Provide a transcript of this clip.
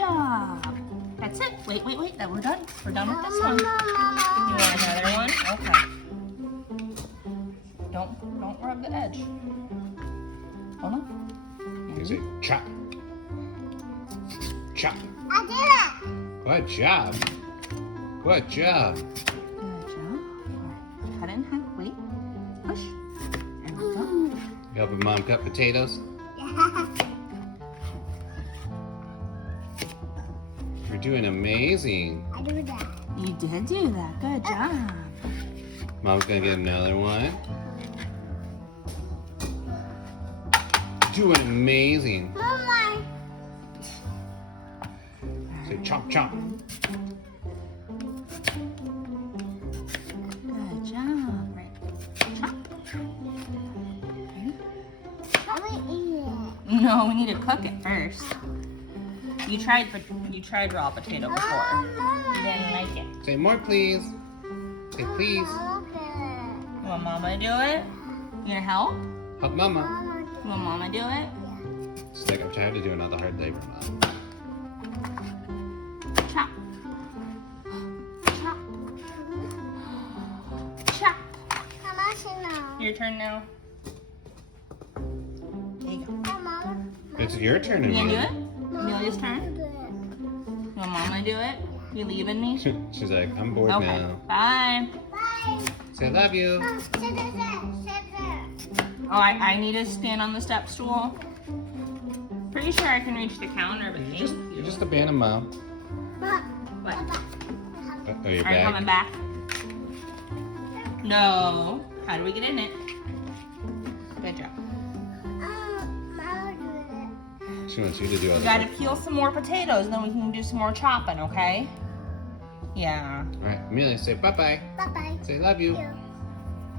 job. That's it. Wait. We're done. We're done with this one. You want another one? Okay. Don't rub the edge. Hold on. Is it chop? Chop. I did it. Good job. Good job. Good job. Cut it in half. Wait. Push. There we go. You helping Mom cut potatoes? You're doing amazing. I do that. You did do that. Good job. Mom's gonna get another one. Doing amazing. Mama. Say chop chop. Good job. Right. Chop. I'm gonna eat it. No, we need to cook it first. You tried raw potato before. You didn't like it. Say more, please. Say please. You want Mama to do it? You gonna help? Help Mama. You want Mama to do it? It's like I'm tired of doing all the hard labor, Mom. Chop. Chop. Chop. Your turn now. There you go. It's your turn, You gonna do Amelia. it? Amelia's turn? You want Mama to do it? You leaving me? She's like, I'm bored Okay. now. Bye. Say I love you. Oh, I need to stand on the step stool. Pretty sure I can reach the counter, but You're just a band of Mom. What? Oh, you're Are you coming back. back? No. How do we get in it? Good job. She wants you to do all We the gotta work. peel some more potatoes, and then we can do some more chopping, okay? Yeah. All right, Amelia, say bye-bye. Bye-bye. Say love you. You.